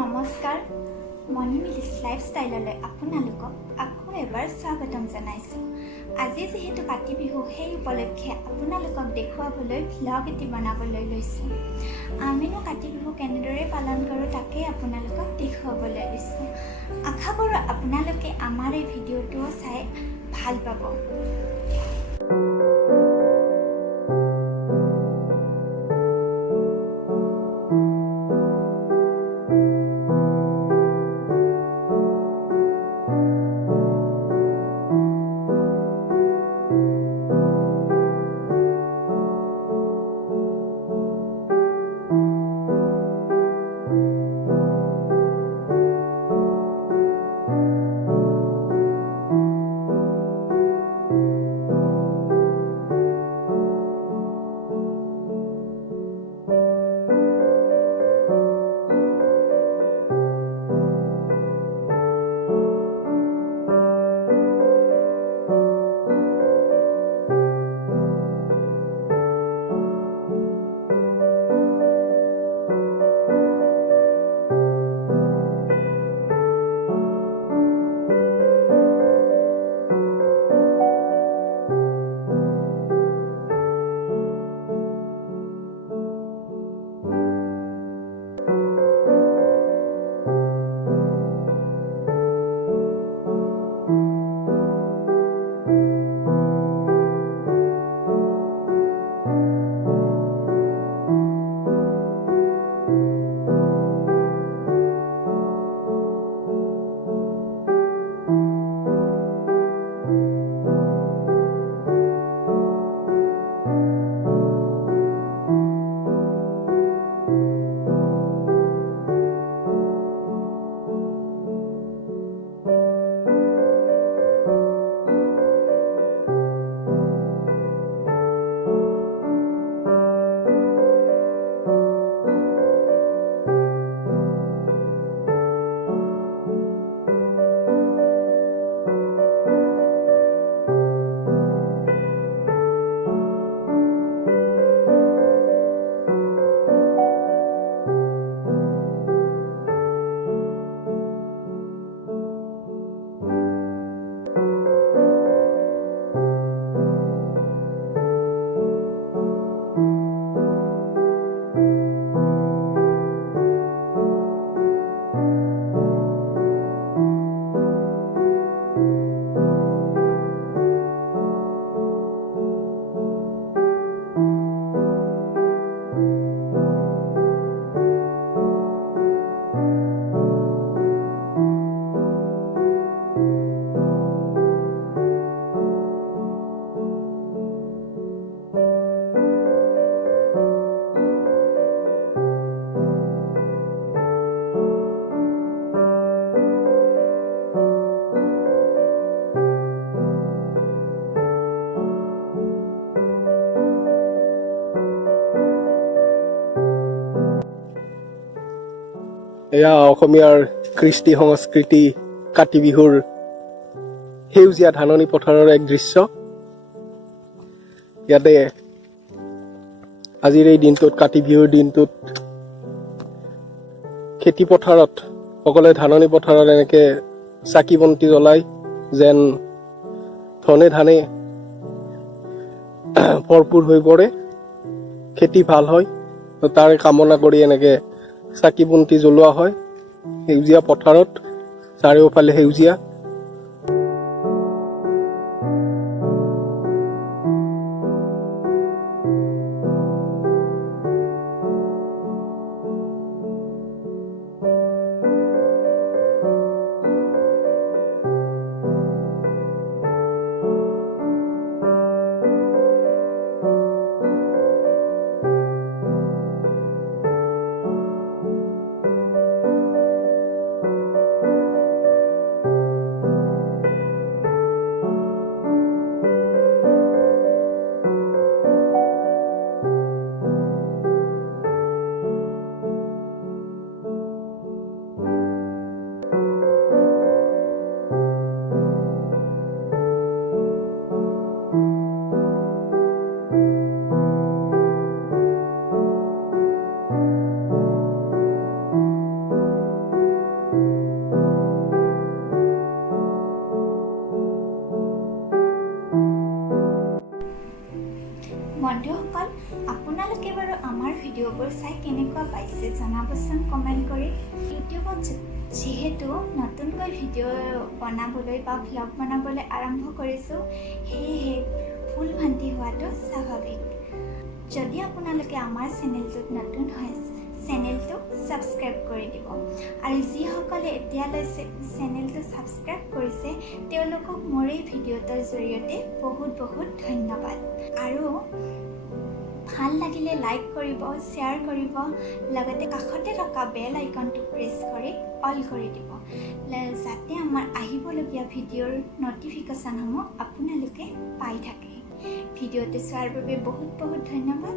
নমস্কাৰ মনি মিলিছ লাইফষ্টাইললৈ আপোনালোকক আকৌ এবাৰ স্বাগতম জনাইছোঁ। আজি যিহেতু কাতি বিহু, সেই উপলক্ষে আপোনালোকক দেখুৱাবলৈ ভ্লগ এটি বনাবলৈ লৈছোঁ। আমিনো কাতি বিহু কেনেদৰে পালন কৰোঁ তাকেই আপোনালোকক দেখুৱাবলৈ লৈছোঁ। আশা কৰোঁ আপোনালোকে আমাৰ এই ভিডিঅ'টোও চাই ভাল পাব। এয়া অসমীয়াৰ কৃষ্টি সংস্কৃতি কাতি বিহুৰ সেউজীয়া ধাননি পথাৰৰ এক দৃশ্য। ইয়াতে আজিৰ এই দিনটোত, কাতি বিহুৰ দিনটোত খেতি পথাৰত সকলোৱে ধাননি পথাৰত এনেকে চাকি বন্তি জ্বলাই যেন ধনে ধানে ভৰপূৰ হৈ পৰে, খেতি ভাল হয়, তাৰে কামনা কৰি এনেকে চাকি বন্তি জ্বলোৱা হয় সেউজীয়া পথাৰত, চাৰিওফালে সেউজীয়া। কেনেকুৱা পাইছে জনাবচোন কমেণ্ট কৰি। ইউটিউবত যিহেতু নতুনকৈ ভিডিঅ' বনাবলৈ বা ভ্লগ বনাবলৈ আৰম্ভ কৰিছোঁ, সেয়েহে ভুল ভ্ৰান্তি হোৱাটো স্বাভাৱিক। যদি আপোনালোকে আমাৰ চেনেলটোত নতুন হয়, চেনেলটো ছাবস্ক্ৰাইব কৰি দিব। আৰু যিসকলে এতিয়ালৈ চেনেলটো ছাবস্ক্ৰাইব কৰিছে তেওঁলোকক মোৰ এই ভিডিঅ'টোৰ জৰিয়তে বহুত বহুত ধন্যবাদ। আৰু ভাল লাগিলে লাইক কৰিব, শ্বেয়াৰ কৰিব, লগতে কাষতে থকা বেল আইকনটো প্ৰেছ কৰি অল কৰি দিব, যাতে আমাৰ আহিবলগীয়া ভিডিঅ'ৰ ন'টিফিকেশ্যনসমূহ আপোনালোকে পাই থাকে। ভিডিঅ'টো চোৱাৰ বাবে বহুত বহুত ধন্যবাদ।